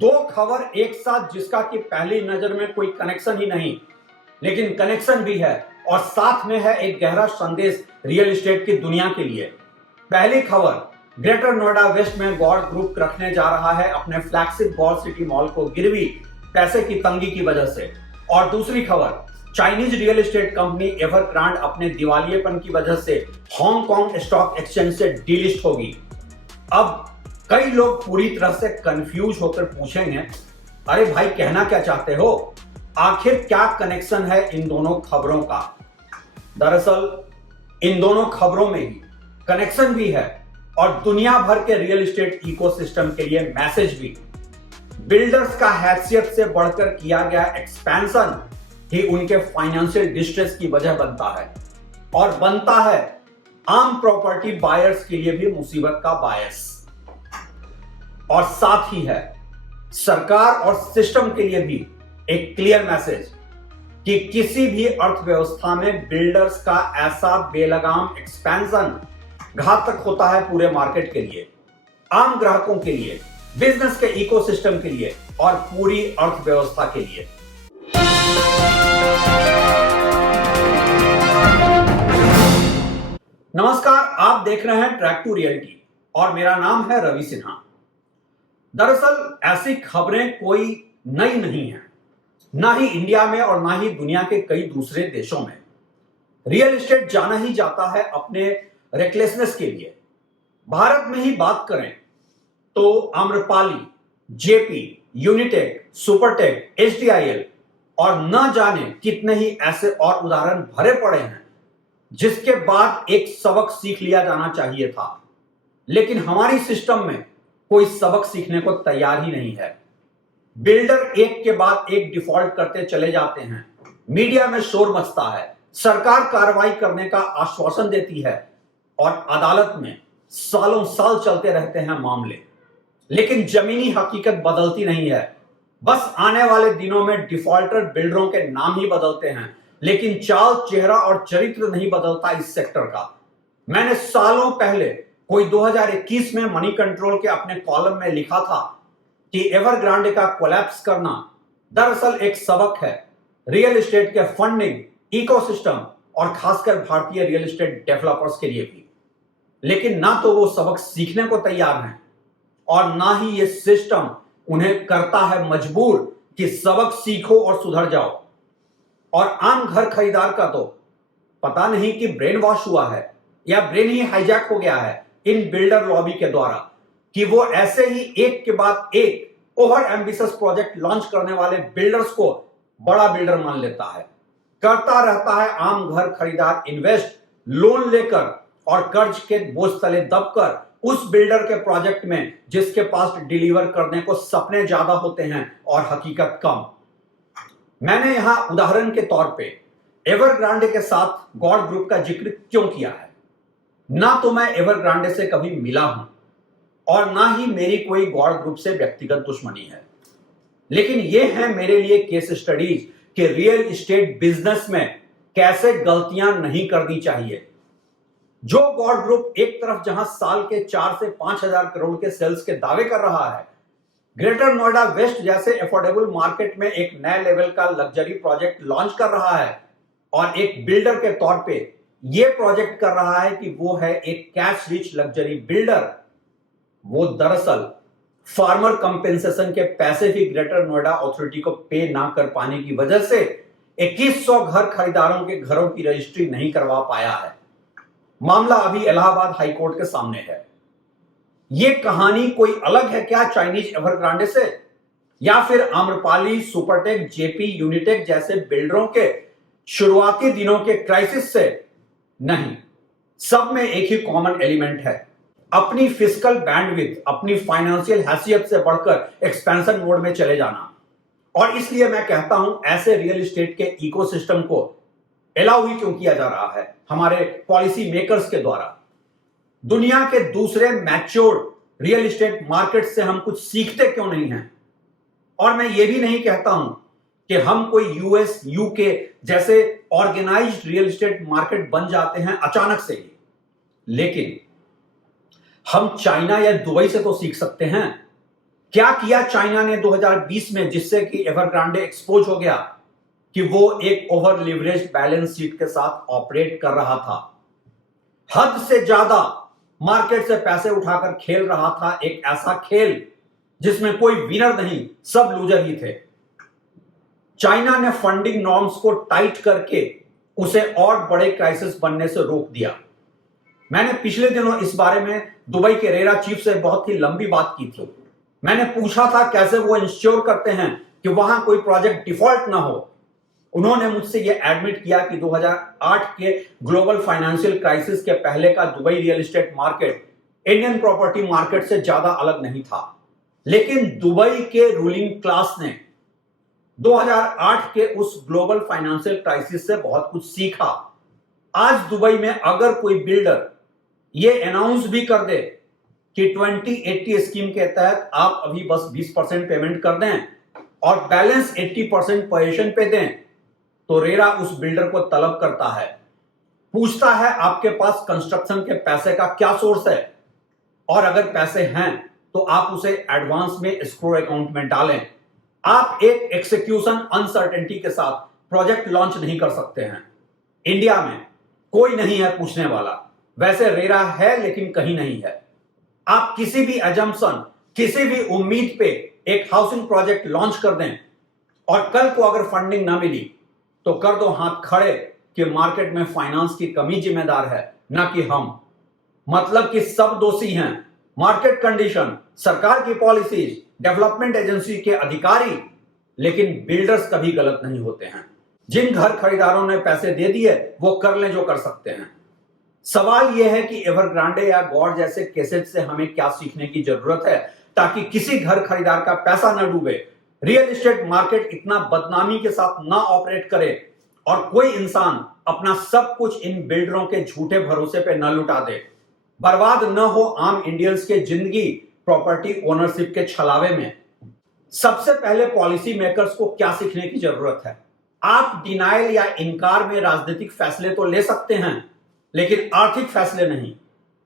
दो खबर एक साथ जिसका कि पहली नजर में कोई कनेक्शन ही नहीं, लेकिन कनेक्शन भी है और साथ में है एक गहरा संदेश रियल एस्टेट की दुनिया के लिए। पहली खबर, ग्रेटर नोएडा वेस्ट में गॉड ग्रुप रखने जा रहा है अपने फ्लैगशिप गॉड सिटी मॉल को गिरवी पैसे की तंगी की वजह से। और दूसरी खबर, Chinese real estate company Evergrande अपने दिवालियेपन की वजह से हांगकांग स्टॉक एक्सचेंज से डीलिस्ट होगी। अब कई लोग पूरी तरह से कंफ्यूज होकर पूछेंगे, अरे भाई कहना क्या चाहते हो, आखिर क्या कनेक्शन है इन दोनों खबरों का। दरअसल इन दोनों खबरों में ही कनेक्शन भी है और दुनिया भर के रियल एस्टेट इकोसिस्टम के लिए मैसेज भी। बिल्डर्स का हैसियत से बढ़कर किया गया एक्सपेंशन ही उनके फाइनेंशियल डिस्ट्रेस की वजह बनता है और बनता है आम प्रॉपर्टी बायर्स के लिए भी मुसीबत का बायस। और साथ ही है सरकार और सिस्टम के लिए भी एक क्लियर मैसेज कि किसी भी अर्थव्यवस्था में बिल्डर्स का ऐसा बेलगाम एक्सपेंशन घातक होता है पूरे मार्केट के लिए, आम ग्राहकों के लिए, बिजनेस के इकोसिस्टम के लिए और पूरी अर्थव्यवस्था के लिए। नमस्कार, आप देख रहे हैं ट्रैक टू रियलिटी और मेरा नाम है रवि सिन्हा। दरअसल ऐसी खबरें कोई नई नहीं है, ना ही इंडिया में और ना ही दुनिया के कई दूसरे देशों में। रियल एस्टेट जाना ही जाता है अपने रेकलेसनेस के लिए। भारत में ही बात करें तो Amrapali, JP, Unitech, Supertech, HDIL और न जाने कितने ही ऐसे और उदाहरण भरे पड़े हैं जिसके बाद एक सबक सीख लिया जाना चाहिए था, लेकिन हमारी सिस्टम में कोई सबक सीखने को तैयार ही नहीं है। बिल्डर एक के बाद एक डिफॉल्ट करते चले जाते हैं, मीडिया में शोर मचता है, सरकार कार्रवाई करने का आश्वासन देती है और अदालत में सालों साल चलते रहते हैं मामले, लेकिन जमीनी हकीकत बदलती नहीं है। बस आने वाले दिनों में डिफॉल्टर बिल्डरों के नाम ही बदलते हैं, लेकिन चाल, चेहरा और चरित्र नहीं बदलता इस सेक्टर का। मैंने सालों पहले कोई 2021 में मनी कंट्रोल के अपने कॉलम में लिखा था कि एवरग्रांडे का कोलैप्स करना दरअसल एक सबक है रियल एस्टेट के फंडिंग, इकोसिस्टम और खासकर भारतीय रियल एस्टेट डेवलपर्स के लिए भी। लेकिन ना तो वो सबक सीखने को तैयार हैं और ना ही ये सिस्टम उन्हें करता है मजबूर कि सबक सीखो और सुधर जाओ। और आम घर खरीदार का तो पता नहीं कि ब्रेन वॉश हुआ है या ब्रेन ही हाईजैक हो गया है इन बिल्डर लॉबी के द्वारा कि वो ऐसे ही एक के बाद एक ओवर एम्बिशियस प्रोजेक्ट लॉन्च करने वाले बिल्डर्स को बड़ा बिल्डर मान लेता है। करता रहता है आम घर खरीदार इन्वेस्ट, लोन लेकर और कर्ज के बोझ तले दबकर उस बिल्डर के प्रोजेक्ट में जिसके पास डिलीवर करने को सपने ज्यादा होते हैं और हकीकत कम। मैंने यहां उदाहरण के तौर पे एवरग्रांडे के साथ गॉड ग्रुप का जिक्र क्यों किया है। ना तो मैं एवरग्रांडे से कभी मिला हूं और ना ही मेरी कोई गॉड ग्रुप से व्यक्तिगत दुश्मनी है, लेकिन यह है मेरे लिए केस स्टडीज कि रियल एस्टेट बिजनेस में कैसे गलतियां नहीं करनी चाहिए। जो गॉड ग्रुप एक तरफ जहां साल के 4 से 5 हजार करोड़ के सेल्स के दावे कर रहा है, ग्रेटर नोएडा वेस्ट जैसे अफोर्डेबल मार्केट में एक नए लेवल का लग्जरी प्रोजेक्ट लॉन्च कर रहा है और एक बिल्डर के तौर पे यह प्रोजेक्ट कर रहा है कि वो है एक कैश रिच लग्जरी बिल्डर, वो दरअसल फार्मर कंपेंसेशन के पैसे भी ग्रेटर नोएडा अथॉरिटी को पे ना कर पाने की वजह से 2100 घर खरीदारों के घरों की रजिस्ट्री नहीं करवा पाया है। मामला अभी इलाहाबाद हाईकोर्ट के सामने है। यह कहानी कोई अलग है क्या चाइनीज एवरग्रांडे से या फिर आम्रपाली, सुपरटेक, जेपी, यूनिटेक जैसे बिल्डरों के शुरुआती दिनों के क्राइसिस से? नहीं, सब में एक ही कॉमन एलिमेंट है, अपनी फिस्कल बैंडविड्थ, अपनी फाइनेंशियल हैसियत से बढ़कर एक्सपेंशन मोड में चले जाना। और इसलिए मैं कहता हूं ऐसे रियल एस्टेट के इकोसिस्टम को अलाउ ही क्यों किया जा रहा है हमारे पॉलिसी मेकर्स के द्वारा। दुनिया के दूसरे मैच्योर्ड रियल एस्टेट मार्केट से हम कुछ सीखते क्यों नहीं हैं। और मैं ये भी नहीं कहता हूं कि हम कोई यूएस, यूके जैसे ऑर्गेनाइज्ड रियल एस्टेट मार्केट बन जाते हैं अचानक से ही, लेकिन हम चाइना या दुबई से तो सीख सकते हैं। क्या किया चाइना ने 2020 में जिससे कि एवरग्रांडे एक्सपोज हो गया कि वो एक ओवर लिवरेज बैलेंस शीट के साथ ऑपरेट कर रहा था, हद से ज्यादा मार्केट से पैसे उठाकर खेल रहा था, एक ऐसा खेल जिसमें कोई विनर नहीं, सब लूजर ही थे। चाइना ने फंडिंग नॉर्म्स को टाइट करके उसे और बड़े क्राइसिस बनने से रोक दिया। मैंने पिछले दिनों इस बारे में दुबई के रेरा चीफ से बहुत ही लंबी बात की थी। मैंने पूछा था कैसे वो इंश्योर करते हैं कि वहां कोई प्रोजेक्ट डिफॉल्ट ना हो। उन्होंने मुझसे यह एडमिट किया कि 2008 के ग्लोबल फाइनेंशियल क्राइसिस के पहले का Dubai real estate market Indian property market से ज्यादा अलग नहीं था, लेकिन दुबई के रूलिंग क्लास ने 2008 के उस ग्लोबल फाइनेंशियल क्राइसिस से बहुत कुछ सीखा। आज दुबई में अगर कोई बिल्डर ये अनाउंस भी कर दे कि 2080 स्कीम के तहत आप अभी बस 20% पेमेंट कर दें और बैलेंस 80% पोजीशन पे दें, तो रेरा उस बिल्डर को तलब करता है, पूछता है आपके पास कंस्ट्रक्शन के पैसे का क्या सोर्स है, और अगर पैसे हैं तो आप उसे एडवांस में एस्क्रो अकाउंट में डालें। आप एक एक्सिक्यूशन अनसर्टेनिटी के साथ प्रोजेक्ट लॉन्च नहीं कर सकते हैं। इंडिया में कोई नहीं है पूछने वाला, वैसे रेरा है लेकिन कहीं नहीं है। आप किसी भी अजम्पशन, किसी भी उम्मीद पे एक हाउसिंग प्रोजेक्ट लॉन्च कर दें और कल को अगर फंडिंग ना मिली तो कर दो हाथ खड़े कि मार्केट में फाइनेंस की कमी जिम्मेदार है, ना कि हम। मतलब कि सब दोषी हैं, मार्केट कंडीशन, सरकार की पॉलिसीज, डेवलपमेंट एजेंसी के अधिकारी, लेकिन बिल्डर्स कभी गलत नहीं होते हैं। जिन घर खरीदारों ने पैसे दे दिए वो कर लें जो कर सकते हैं। सवाल यह है कि एवरग्रांडे या गौर जैसे केसेस से हमें क्या सीखने की जरूरत है ताकि किसी घर खरीदार का पैसा न डूबे, रियल एस्टेट मार्केट इतना बदनामी के साथ ना ऑपरेट करे और कोई इंसान अपना सब कुछ इन बिल्डरों के झूठे भरोसे पे न लुटा दे, बर्बाद न हो आम इंडियंस के जिंदगी प्रॉपर्टी ओनरशिप के छलावे में। सबसे पहले पॉलिसी मेकर्स को क्या सीखने की जरूरत है? आप डिनायल या इनकार में राजनीतिक फैसले तो ले सकते हैं, लेकिन आर्थिक फैसले नहीं।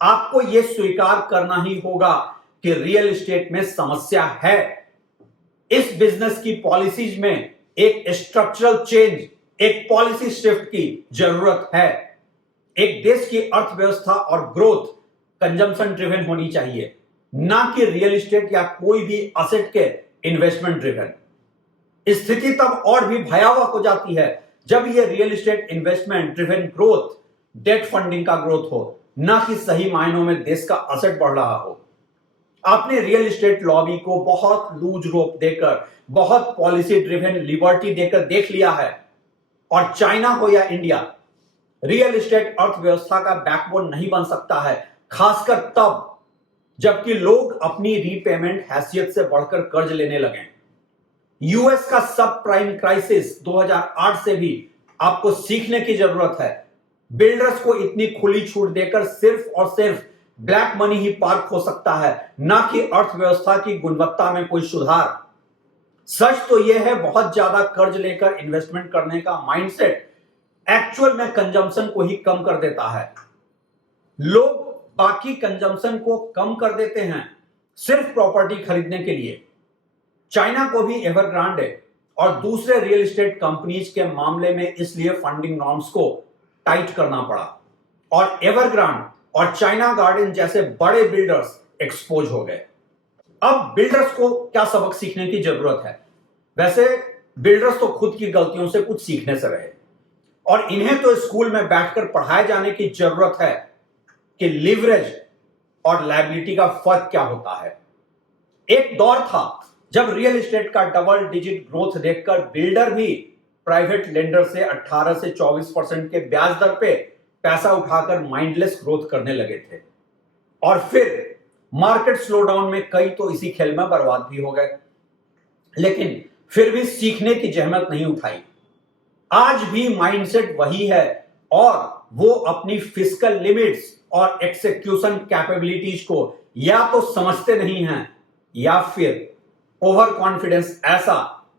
आपको यह स्वीकार करना ही होगा कि रियल एस्टेट में समस्या है। इस बिजनेस की पॉलिसीज में एक स्ट्रक्चरल चेंज, एक पॉलिसी शिफ्ट की जरूरत है। एक देश की अर्थव्यवस्था और ग्रोथ कंजम्पशन ड्रिवन होनी चाहिए, ना कि रियल एस्टेट या कोई भी असेट के इन्वेस्टमेंट ड्रिवन। स्थिति तब और भी भयावह हो जाती है जब यह real estate investment driven growth debt funding का ग्रोथ हो, ना कि सही मायनों में देश का असेट बढ़ रहा हो। आपने रियल एस्टेट लॉबी को बहुत लूज रोप देकर, बहुत पॉलिसी ड्रिवन लिबर्टी देकर देख लिया है, और चाइना हो या इंडिया, रियल एस्टेट अर्थव्यवस्था का बैकबोन नहीं बन सकता है, खासकर तब जबकि लोग अपनी रीपेमेंट हैसियत से बढ़कर कर्ज लेने लगे। यूएस का सब प्राइम क्राइसिस 2008 से भी आपको सीखने की जरूरत है। बिल्डर्स को इतनी खुली छूट देकर सिर्फ और सिर्फ ब्लैक मनी ही पार्क हो सकता है, ना कि अर्थव्यवस्था की गुणवत्ता में कोई सुधार। सच तो यह है बहुत ज्यादा कर्ज लेकर इन्वेस्टमेंट करने का माइंडसेट एक्चुअल में कंजम्पशन को ही कम कर देता है। लोग बाकी कंजम्पशन को कम कर देते हैं सिर्फ प्रॉपर्टी खरीदने के लिए। चाइना को भी एवरग्रांडे और दूसरे रियल एस्टेट कंपनीज के मामले में इसलिए फंडिंग नॉर्म्स को टाइट करना पड़ा और एवरग्रांड और चाइना गार्डन जैसे बड़े बिल्डर्स एक्सपोज हो गए। अब बिल्डर्स को क्या सबक सीखने की जरूरत है? वैसे बिल्डर्स तो खुद की गलतियों से कुछ सीखने से रहे, और इन्हें तो स्कूल में बैठकर पढ़ाए जाने की जरूरत है कि लिवरेज और लायबिलिटी का फर्क क्या होता है। एक दौर था जब रियल एस्टेट का डबल डिजिट ग्रोथ देखकर बिल्डर भी प्राइवेट लेंडर से 18 से 24% के ब्याज दर पे पैसा उठाकर माइंडलेस ग्रोथ करने लगे थे, और फिर मार्केट स्लोडाउन में कई तो इसी खेल में बर्बाद भी हो गए, लेकिन फिर भी सीखने की जहमत नहीं उठाई। आज भी माइंडसेट वही है, और वो अपनी फिस्कल लिमिट्स और एक्सिक्यूशन कैपेबिलिटीज को या तो समझते नहीं हैं या फिर ओवर कॉन्फिडेंस ऐसा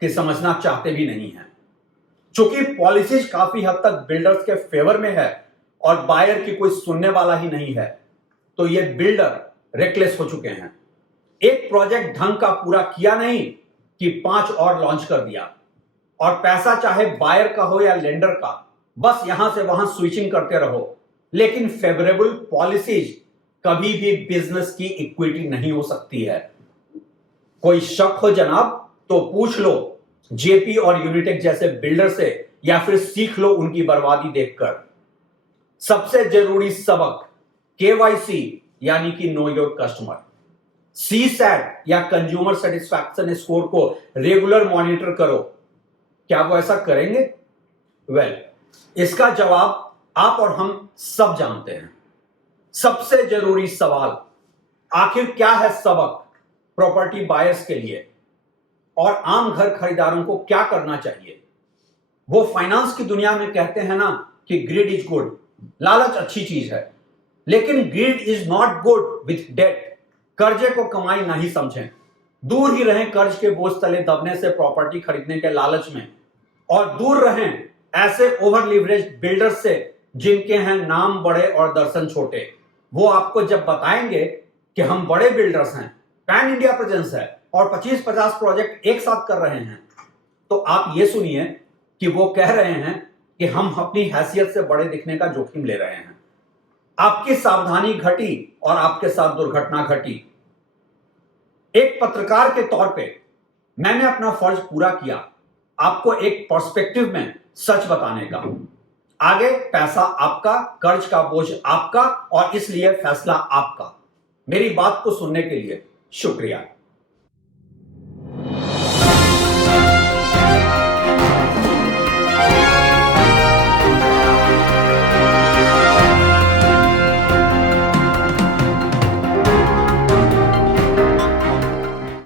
कि समझना चाहते भी नहीं हैं। चूंकि पॉलिसीज काफी हद तक बिल्डर्स के फेवर में है और बायर की कोई सुनने वाला ही नहीं है, तो ये बिल्डर रेकलेस हो चुके हैं। एक प्रोजेक्ट ढंग का पूरा किया नहीं कि 5 और लॉन्च कर दिया, और पैसा चाहे बायर का हो या लेंडर का, बस यहां से वहां स्विचिंग करते रहो। लेकिन फेवरेबल पॉलिसीज कभी भी बिजनेस की इक्विटी नहीं हो सकती है। कोई शक हो जनाब तो पूछ लो जेपी और यूनिटेक जैसे बिल्डर से, या फिर सीख लो उनकी बर्बादी देखकर। सबसे जरूरी सबक केवाईसी यानी कि नो योर कस्टमर, सीसैट या कंज्यूमर सेटिस्फैक्शन स्कोर को रेगुलर मॉनिटर करो। क्या वो ऐसा करेंगे? इसका जवाब आप और हम सब जानते हैं। सबसे जरूरी सवाल, आखिर क्या है सबक प्रॉपर्टी बायर्स के लिए, और आम घर खरीदारों को क्या करना चाहिए? वो फाइनेंस की दुनिया में कहते हैं ना कि ग्रिड इज गुड, लालच अच्छी चीज है, लेकिन greed is not good with debt. कर्जे को कमाई नहीं समझें, दूर ही रहें कर्ज के बोझ तले दबने से प्रॉपर्टी खरीदने के लालच में, और दूर रहें ऐसे ओवर लिवरेज बिल्डर्स से जिनके हैं नाम बड़े और दर्शन छोटे। वो आपको जब बताएंगे कि हम बड़े बिल्डर्स हैं, पैन इंडिया प्रेजेंस है और 25-50 प्रोजेक्ट एक साथ कर रहे हैं, तो आप ये सुनिए कि वो कह रहे हैं कि हम अपनी हैसियत से बड़े दिखने का जोखिम ले रहे हैं। आपकी सावधानी घटी और आपके साथ दुर्घटना घटी। एक पत्रकार के तौर पे मैंने अपना फर्ज पूरा किया, आपको एक पर्सपेक्टिव में सच बताने का। आगे पैसा आपका, कर्ज का बोझ आपका, और इसलिए फैसला आपका। मेरी बात को सुनने के लिए शुक्रिया।